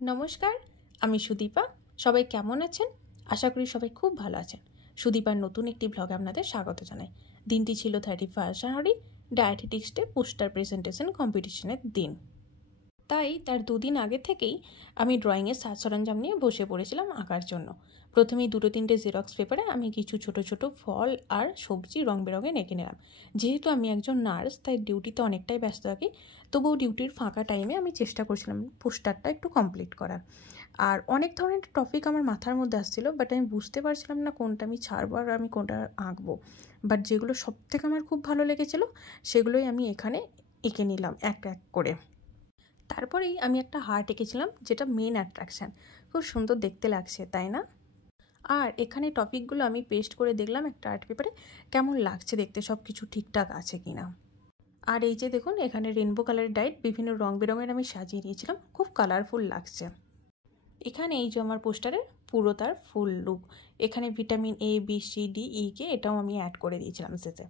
নমস্কার, আমি সুদীপা। সবাই কেমন আছেন? আশা করি সবাই খুব ভালো আছেন। সুদীপার নতুন একটি ব্লগে আপনাদের স্বাগত জানাই। দিনটি ছিল 31 জানুয়ারি, ডায়েটেটিক্স ডে পোস্টার প্রেজেন্টেশন কম্পিটিশনের দিন। তাই তার দুদিন আগে থেকেই আমি ড্রয়িংয়ের সাজ সরঞ্জাম নিয়ে বসে পড়েছিলাম আঁকার জন্য। প্রথমেই 2-3টে জেরক্স পেপারে আমি কিছু ছোট ছোট ফল আর সবজি রং বেরঙে এঁকে নিলাম। যেহেতু আমি একজন নার্স, তাই ডিউটিতে অনেকটাই ব্যস্ত থাকি, তবুও ডিউটির ফাঁকা টাইমে আমি চেষ্টা করছিলাম পোস্টারটা একটু কমপ্লিট করার। আর অনেক ধরনের টপিক আমার মাথার মধ্যে আসছিলো, বাট আমি বুঝতে পারছিলাম না কোনটা আমি ছাড়বো আর আমি কোনটা আঁকবো। বাট যেগুলো সবথেকে আমার খুব ভালো লেগেছিলো সেগুলোই আমি এখানে এঁকে নিলাম এক এক করে। তারপরেই আমি একটা হার্ট এঁকেছিলাম, যেটা মেন অ্যাট্রাকশান। খুব সুন্দর দেখতে লাগছে, তাই না? আর এখানে টপিকগুলো আমি পেস্ট করে দেখলাম একটা আর্ট পেপারে, কেমন লাগছে দেখতে, সব কিছু ঠিকঠাক আছে কিনা। আর এই যে দেখুন, এখানে রেনবো কালারের ডাইট বিভিন্ন রং বেরঙের আমি সাজিয়ে দিয়েছিলাম, খুব কালারফুল লাগছে। এখানে এই যে আমার পোস্টারের পুরো তার ফুল লুক, এখানে vitamin A, B, C, D, E, K এটাও আমি অ্যাড করে দিয়েছিলাম শেষে।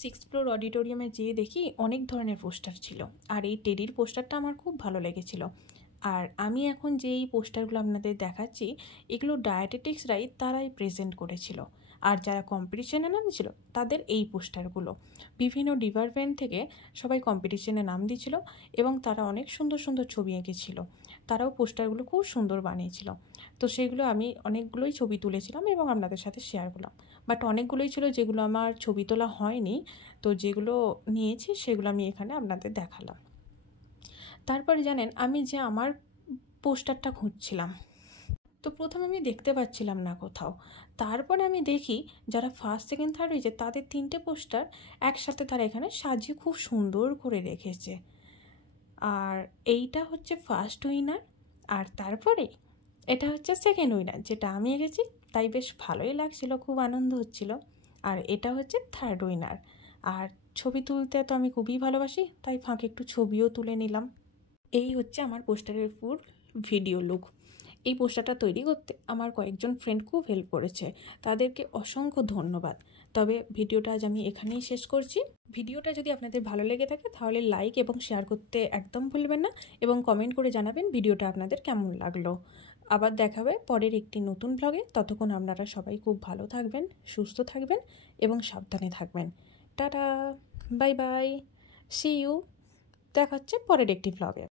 6th ফ্লোর অডিটোরিয়ামে যেয়ে দেখি অনেক ধরনের পোস্টার ছিল, আর এই টেডির পোস্টারটা আমার খুব ভালো লেগেছিল। আর আমি এখন যে এই পোস্টারগুলো আপনাদের দেখাচ্ছি, এগুলো ডায়েটেটিক্সরাই তারাই প্রেজেন্ট করেছিল। আর যারা কম্পিটিশনে নামছিল তাদের এই পোস্টারগুলো বিভিন্ন ডিপার্টমেন্ট থেকে সবাই কম্পিটিশনে নাম দিয়েছিল, এবং তারা অনেক সুন্দর সুন্দর ছবি এঁকেছিল। তারাও পোস্টারগুলো খুব সুন্দর বানিয়েছিল। তো সেগুলো আমি অনেকগুলোই ছবি তুলেছিলাম এবং আপনাদের সাথে শেয়ার করলাম। বাট অনেকগুলোই ছিল যেগুলো আমার ছবি তোলা হয়নি, তো যেগুলো নিয়েছি সেগুলো আমি এখানে আপনাদের দেখালাম। তারপরে জানেন, আমি যে আমার পোস্টারটা খুঁজছিলাম, তো প্রথমে আমি দেখতে পাচ্ছিলাম না কোথাও। তারপরে আমি দেখি যারা ফার্স্ট, সেকেন্ড, থার্ড হয়েছে তাদের 3টে পোস্টার একসাথে তারা এখানে সাজিয়ে খুব সুন্দর করে রেখেছে। আর এইটা হচ্ছে ফার্স্ট উইনার, আর তারপরে এটা হচ্ছে সেকেন্ড উইনার, যেটা আমি এঁকেছি। তাই বেশ ভালোই লাগছিল, খুব আনন্দ হচ্ছিল। আর এটা হচ্ছে থার্ড উইনার। আর ছবি তুলতে তো আমি খুবই ভালোবাসি, তাই ফাঁকে একটু ছবিও তুলে নিলাম। এই হচ্ছে আমার পোস্টারের ফুল ভিডিও লুক। এই পোস্টারটা তৈরি করতে আমার কয়েকজন ফ্রেন্ড খুব হেল্প করেছে, তাদেরকে অসংখ্য ধন্যবাদ। তবে ভিডিওটা আজ আমি এখানেই শেষ করছি। ভিডিওটা যদি আপনাদের ভালো লেগে থাকে তাহলে লাইক এবং শেয়ার করতে একদম ভুলবেন না, এবং কমেন্ট করে জানাবেন ভিডিওটা আপনাদের কেমন লাগলো। আবার দেখা হবে পরের একটি নতুন ব্লগে। ততক্ষণ আপনারা সবাই খুব ভালো থাকবেন, সুস্থ থাকবেন এবং সাবধানে থাকবেন। টাটা, বাই বাই, সি ইউ। দেখা হচ্ছে পরের একটি ব্লগে।